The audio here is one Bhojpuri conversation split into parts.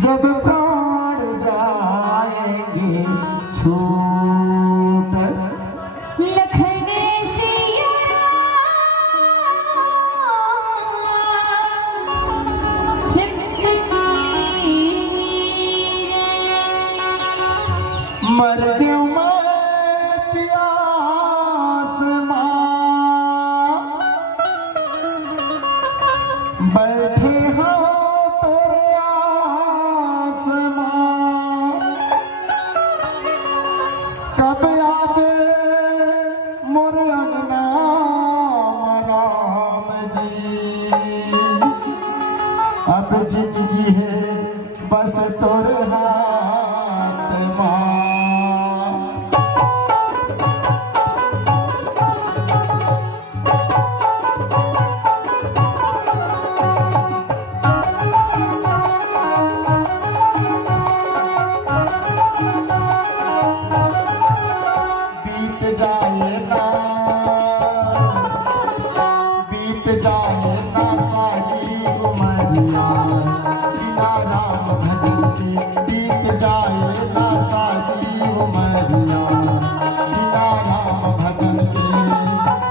जब प्राण जाएंगे छूट लखने सिया चकती मर गया मैं प्यास मां बैठे हो तेरे आस मां कब आवे मोरे अंगना राम जी अब जिंदगी है बस तोरे हाथ मां बीत जाए ना सारी उमरिया बिना राम भजन के बीत जाए ना सारी उमरिया बिना राम भजन के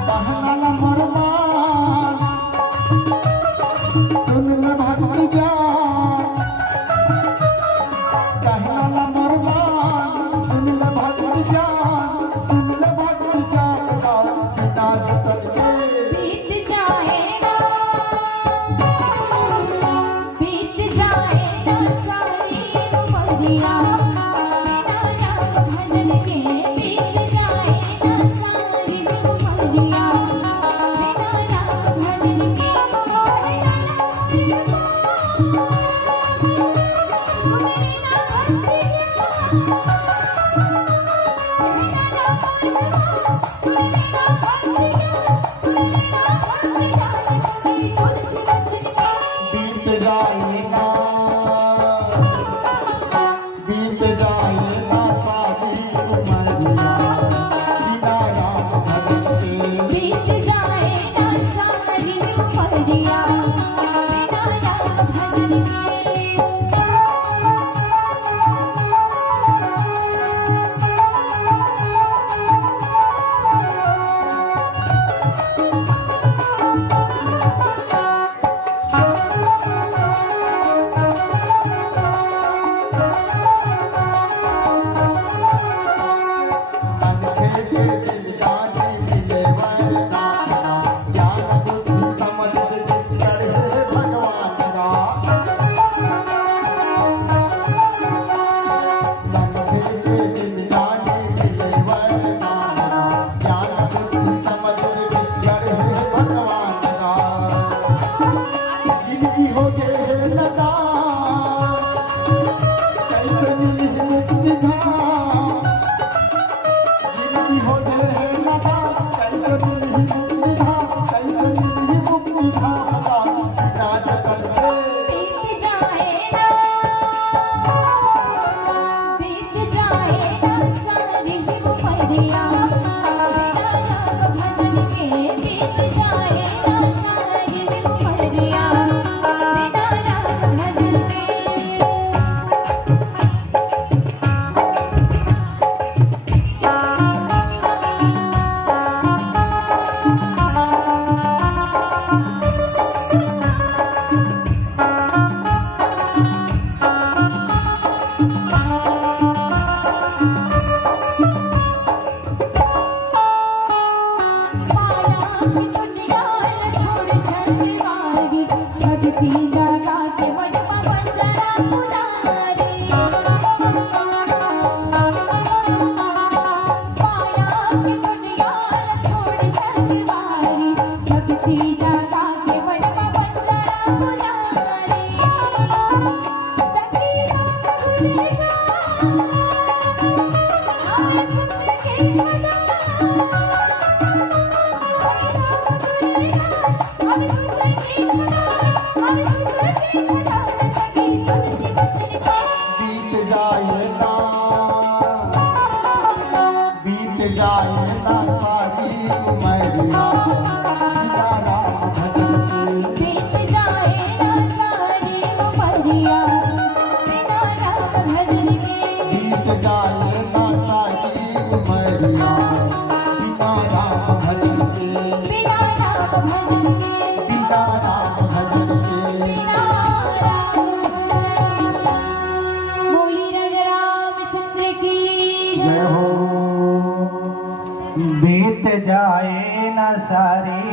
कहना मरमान सुन ले भक्ति ज्ञान कहना मरमान सुन ले भक्ति ज्ञान सुन ले भक्ति ज्ञान बिना जतन के I'm बिना राम भजन के। बिना राम। बोली राजा रामचंद्र की जय हो। बीत जाए न सारी